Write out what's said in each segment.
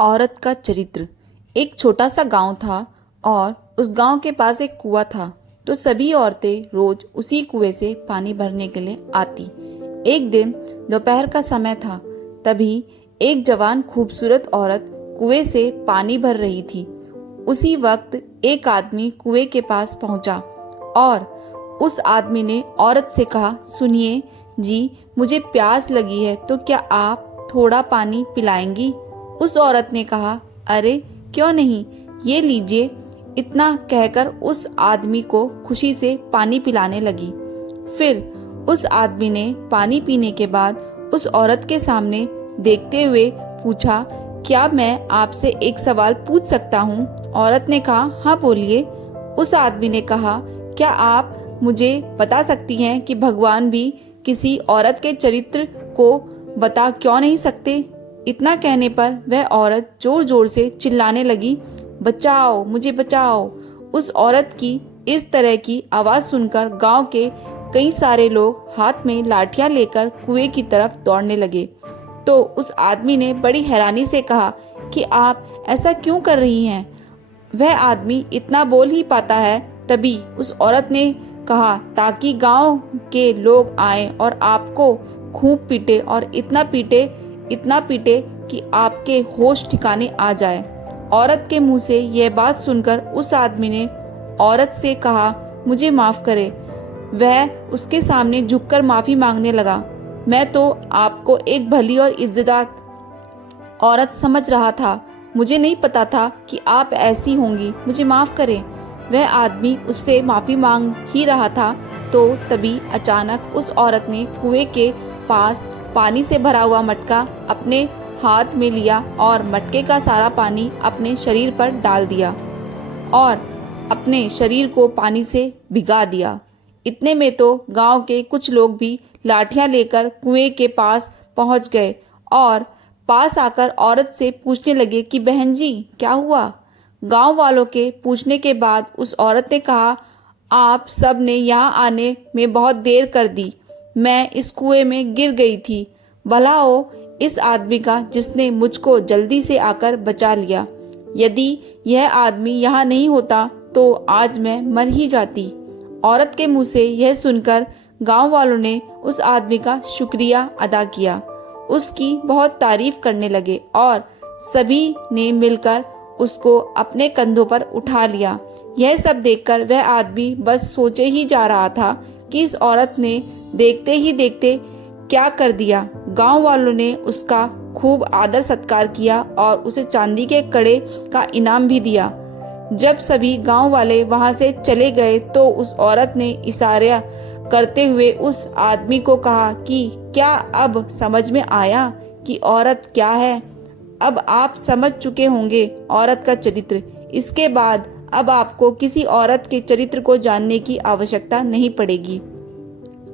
औरत का चरित्र। एक छोटा सा गांव था और उस गांव के पास एक कुआं था। तो सभी औरतें रोज उसी कुएं से पानी भरने के लिए आती। एक दिन दोपहर का समय था। तभी एक जवान खूबसूरत औरत कुएं से पानी भर रही थी। उसी वक्त एक आदमी कुएं के पास पहुंचा और उस आदमी ने औरत से कहा, सुनिए जी, मुझे प्यास लगी है, तो क्या आप थोड़ा पानी पिलाएंगी? उस औरत ने कहा, अरे क्यों नहीं, ये लीजिए। इतना कहकर उस आदमी को खुशी से पानी पिलाने लगी। फिर उस आदमी ने पानी पीने के बाद उस औरत के सामने देखते हुए पूछा, क्या मैं आपसे एक सवाल पूछ सकता हूँ? औरत ने कहा, हाँ बोलिए। उस आदमी ने कहा, क्या आप मुझे बता सकती हैं कि भगवान भी किसी औरत के चरित्र को बता क्यों नहीं सकते? इतना कहने पर वह औरत जोर जोर से चिल्लाने लगी, बचाओ मुझे बचाओ। उस औरत की इस तरह की आवाज सुनकर गांव के कई सारे लोग हाथ में लाठियां लेकर कुएं की तरफ दौड़ने लगे। तो उस आदमी ने बड़ी हैरानी से कहा कि आप ऐसा क्यों कर रही हैं? वह आदमी इतना बोल ही पाता है। तभी उस औरत ने कहा, ताकि गांव के लोग आए और आपको खूब पीटे और इतना पीटे कि आपके होश ठिकाने आ जाए। औरत के मुंह से यह बात सुनकर उस आदमी ने औरत से कहा, मुझे माफ करे। वह उसके सामने झुककर माफी मांगने लगा। मैं तो आपको एक भली और इज्जतदार औरत समझ रहा था, मुझे नहीं पता था कि आप ऐसी होंगी, मुझे माफ करें। वह आदमी उससे माफी मांग ही रहा था तो तभी अचानक उस औरत ने कुएं के पास पानी से भरा हुआ मटका अपने हाथ में लिया और मटके का सारा पानी अपने शरीर पर डाल दिया और अपने शरीर को पानी से भिगा दिया। इतने में तो गांव के कुछ लोग भी लाठियां लेकर कुएं के पास पहुंच गए और पास आकर औरत से पूछने लगे कि बहन जी, क्या हुआ? गांव वालों के पूछने के बाद उस औरत ने कहा, आप सब ने यहाँ आने में बहुत देर कर दी। मैं इस कुएं में गिर गई थी। भला हो इस आदमी का जिसने मुझको जल्दी से आकर बचा लिया। यदि यह आदमी यहाँ नहीं होता तो आज मैं मर ही जाती। औरत के मुंह से यह सुनकर गांव वालों ने उस आदमी का शुक्रिया अदा किया, उसकी बहुत तारीफ करने लगे और सभी ने मिलकर उसको अपने कंधों पर उठा लिया। यह सब देखकर वह आदमी बस सोचे ही जा रहा था कि इस औरत ने देखते ही देखते क्या कर दिया। गांव वालों ने उसका खूब आदर सत्कार किया और उसे चांदी के कड़े का इनाम भी दिया। जब सभी गांव वाले वहां से चले गए तो उस औरत ने इशारा करते हुए उस आदमी को कहा कि क्या अब समझ में आया कि औरत क्या है? अब आप समझ चुके होंगे औरत का चरित्र। इसके बाद अब आपको किसी औरत के चरित्र को जानने की आवश्यकता नहीं पड़ेगी।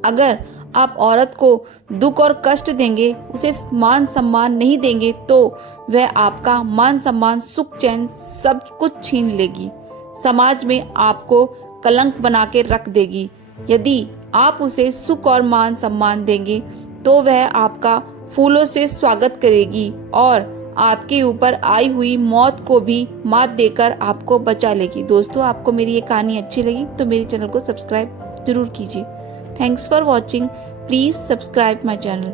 अगर आप औरत को दुख और कष्ट देंगे, उसे मान सम्मान नहीं देंगे, तो वह आपका मान सम्मान, सुख चैन सब कुछ छीन लेगी। समाज में आपको कलंक बना के रख देगी। यदि आप उसे सुख और मान सम्मान देंगे तो वह आपका फूलों से स्वागत करेगी और आपके ऊपर आई हुई मौत को भी मात देकर आपको बचा लेगी। दोस्तों, आपको मेरी ये कहानी अच्छी लगी तो मेरे चैनल को सब्सक्राइब जरूर कीजिए। Thanks for watching. Please subscribe my channel.